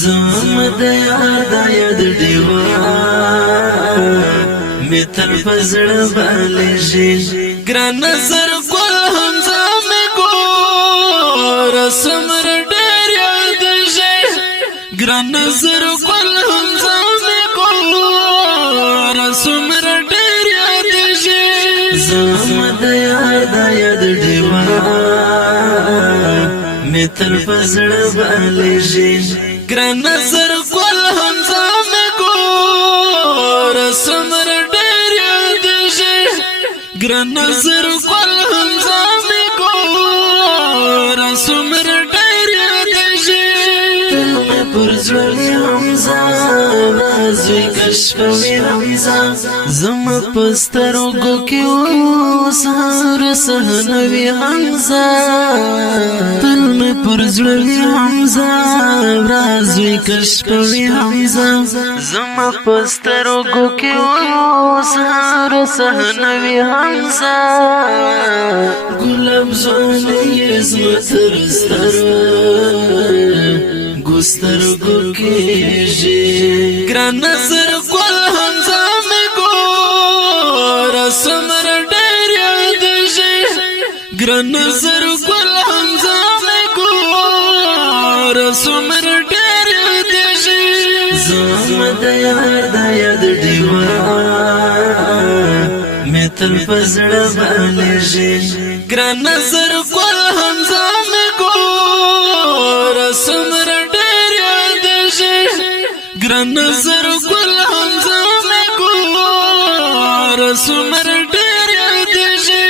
زما د یاد ډیوا می تل پزړه بالېږي ګران نظر ګل حمزه می ګور سمر ډېر یاد شي ګران نظر ګل حمزه می ګور سمر ډېر یاد شي زما د یاد ډیوا می تل پزړه بالېږي ګران نظر ګل حمزه می ګور سمر ډېر یاد شي ګران نظر ګل حمزه می ګور سمر ډېر یاد شي پر زړه حمزه وازوي کشفوي حمزه زما پسترګو کې وسهر سهنوي حمزه تل مې پر زړه حمزه وازوي کشفوي حمزه زما پسترګو کې وسهر سهنوي حمزه ګلاب ځواني زما تر سترګو ګسترګو کېږي ګران نظر ګل حمزه می ګور سمر ډېر یاد شي ګران نظر ګل حمزه می ګور سمر ډېر یاد شي زما د یاد ډیوا می تل پزړه بالېږي ګران نظر ګل حمزه می ګور سمر ګران نظر ګل حمزه می ګور سمر ډېر یاد شي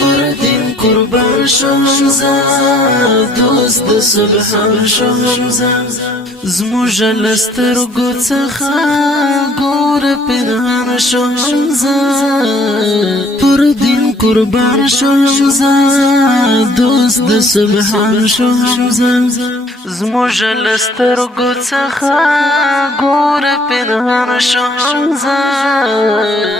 پر دین قربان شو حمزه دوست د سبحان شو حمزه زموږ له سترګو څخه ګور پنهان شو حمزه پر دین قربان شو حمزه دوست د سبحان شو حمزه زموږ له سترګو څخه ګور پنهان شو حمزه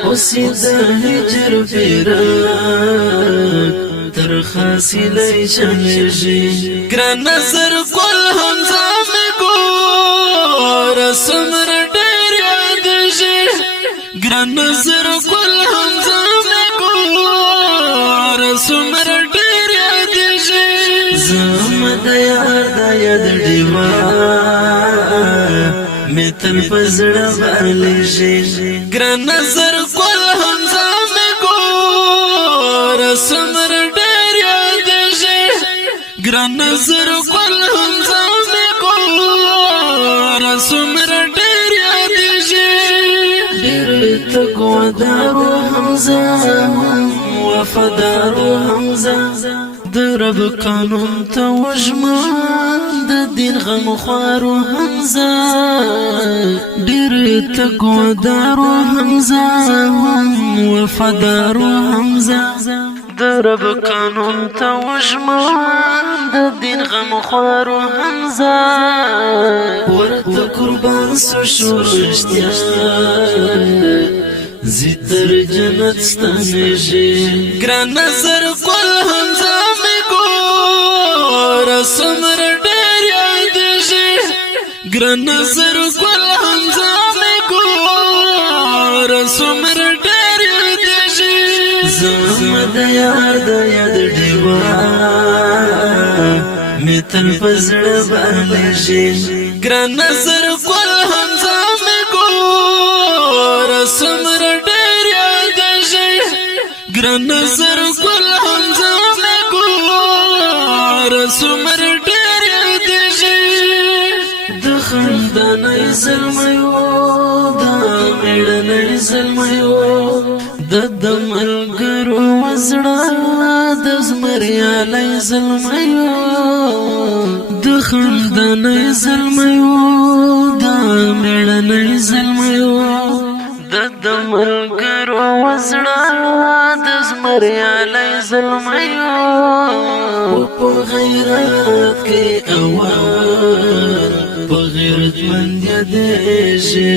اوس یې د هجر فراق تر خاصلې چلېږي ګران نظر ګل حمزه می ګور سمر ډېر یاد شي ګران نظر ګل حمزه می ګور سمر ډېر یاد شي زما د یاد ډیوا می تل پزړه بالېږي ګران نظر ګل حمزه می ګور سمر ډېر یاد شي ګران نظر ګل حمزه می ګور سمر ډېر یاد شي ډېر تقوادارو حمزه وفادارو حمزه د رب قانون ته وژمه د دین غم خوارو حمزه ډېر تقوادارو حمزه وفادارو حمزه د رب قانون ته وژمه د دین غم خوارو حمزه ورته قربان سو شورشتیا زی تر جنت ستنېږي ګران نظر ګل حمزه می ګور سمر ډېر یاد شي ګران نظر ګل حمزه می ګور سمر ډېر یاد شي زما د یاد ډیوا می تل پزړه بالېږي ګران نظر ګل حمزه می ګور سمر ډېر یاد شي ګران نظر ګل حمزه می ګور سمر ډېر یاد شي د خندانې زلمیو د میړنې زلمیو د ملګرو وزړه د زمریالۍ زلمیو د خندانې زلمیو د میړنې زلمیو د ملګرو وزړه د زمریالۍ زلمیو په غیرت کې اول په غیرت مند یادېږي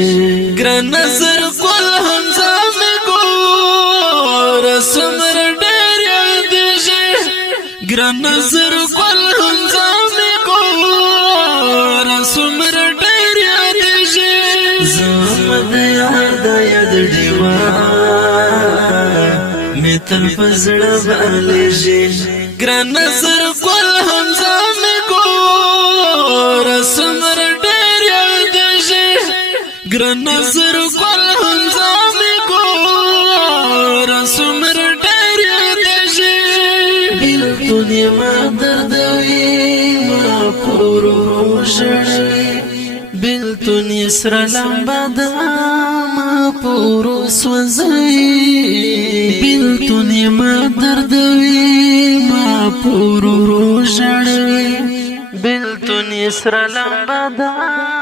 ګران نظر ګل حمزه می ګور سمر ډېر یاد شي ګران نظر ګل حمزه می ګور سمر ډېر یادېږي زما د یاد ډیوا مې تل په زړه باندې ګران نظر ګل حمزه مې ګور سمر ډېر یادېږي ګران نظر ګل حمزه مې ګور سمر ډېر یادېږي بیلتون یې ما دردوي ما پورو ژړوي بیلتون یې سره لمبه ده ما پورو سوځوي بیلتون یې ما دردوي ما پورو ژړوي بیلتون یې سره لمبه ده